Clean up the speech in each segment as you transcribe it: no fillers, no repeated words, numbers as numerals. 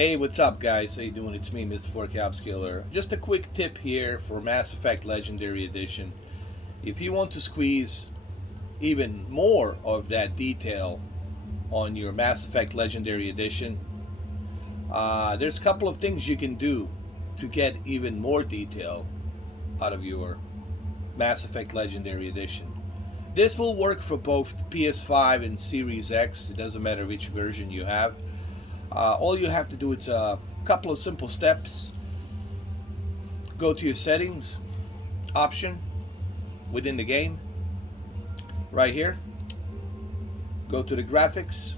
Hey, what's up, guys? How you doing? It's me, Mr. 4K Upscaler. Just a quick tip here for Mass Effect Legendary Edition. If you want to squeeze even more of that detail on your Mass Effect Legendary Edition, there's a couple of things you can do to get even more detail out of your Mass Effect Legendary Edition. This will work for both the PS5 and Series X. It doesn't matter which version you have. All you have to do is a couple of simple steps. Go to your settings option within the game. Right here. Go to the graphics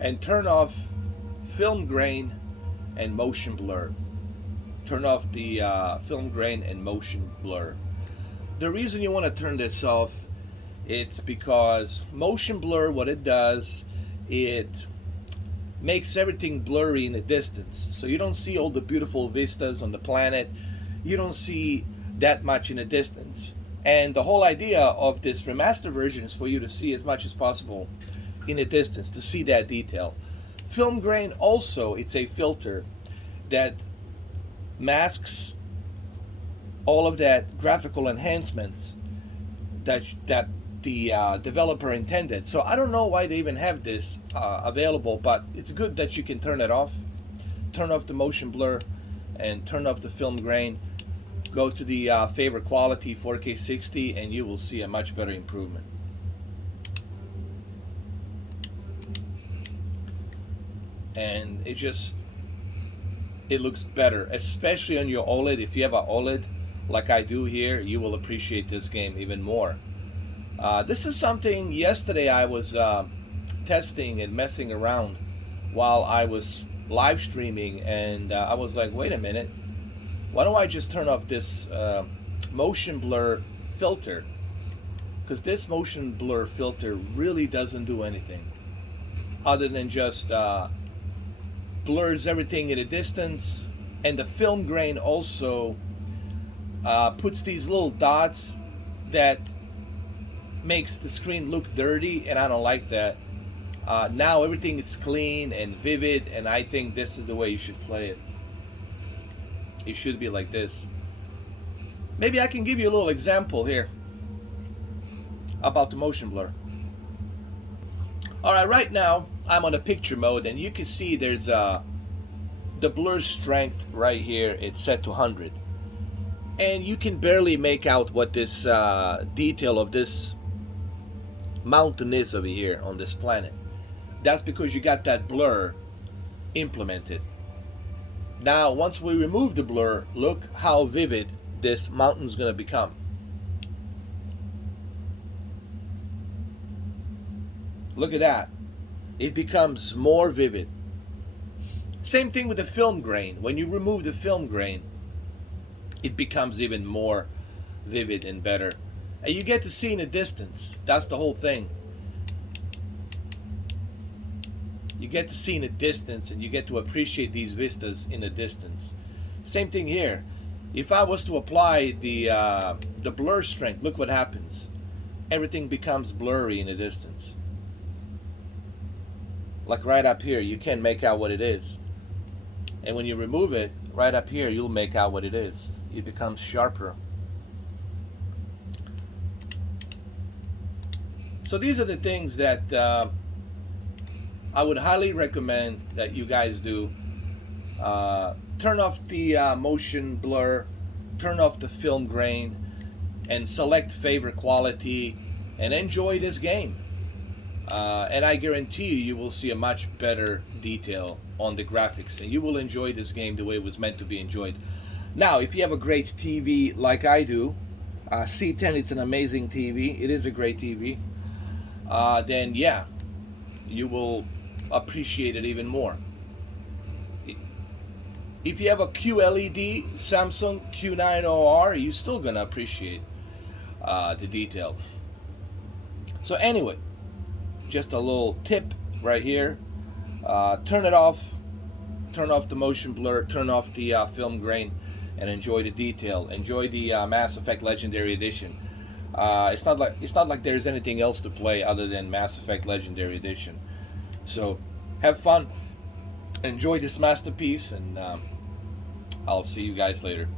and turn off film grain and motion blur. Turn off the film grain and motion blur. The reason you want to turn this off, it's because motion blur, what it does, it makes everything blurry in the distance. So you don't see all the beautiful vistas on the planet. You don't see that much in the distance. And the whole idea of this remaster version is for you to see as much as possible in the distance, to see that detail. Film grain also, it's a filter that masks all of that graphical enhancements that the developer intended. So I don't know why they even have this available, but it's good that you can turn it off. Turn off the motion blur and turn off the film grain. Go to the favorite quality 4K 60 and you will see a much better improvement. And it looks better, especially on your OLED. If you have an OLED like I do here, you will appreciate this game even more. This is something yesterday I was testing and messing around while I was live streaming, and I was like, wait a minute, why don't I just turn off this motion blur filter? Because this motion blur filter really doesn't do anything other than just blurs everything at a distance, and the film grain also puts these little dots that makes the screen look dirty, and I don't like that. Now everything is clean and vivid, and I think this is the way you should play it. It should be like this. Maybe I can give you a little example here about the motion blur. Alright, right now I'm on a picture mode, and you can see there's the blur strength right here. It's set to 100. And you can barely make out what this detail of this mountain is over here on this planet. That's because you got that blur implemented. Now once we remove the blur, look how vivid this mountain's gonna become. Look at that. It becomes more vivid. Same thing with the film grain. When you remove the film grain, it becomes even more vivid and better. And you get to see in the distance. That's the whole thing. You get to see in the distance, and you get to appreciate these vistas in the distance. Same thing here. If I was to apply the blur strength, look what happens. Everything becomes blurry in the distance. Like right up here, you can't make out what it is. And when you remove it, right up here, you'll make out what it is. It becomes sharper. So these are the things that I would highly recommend that you guys do. Turn off the motion blur, turn off the film grain, and select favorite quality, and enjoy this game. And I guarantee you will see a much better detail on the graphics, and you will enjoy this game the way it was meant to be enjoyed. Now, if you have a great TV like I do, C10, it's an amazing TV. It is a great TV. Then yeah, you will appreciate it even more. If you have a QLED Samsung Q90R, you're still gonna appreciate the detail. So anyway, just a little tip right here. Turn it off. Turn off the motion blur. Turn off the film grain, and enjoy the detail. Enjoy the Mass Effect Legendary Edition. It's not like there's anything else to play other than Mass Effect Legendary Edition. So have fun. enjoy this masterpiece, and I'll see you guys later.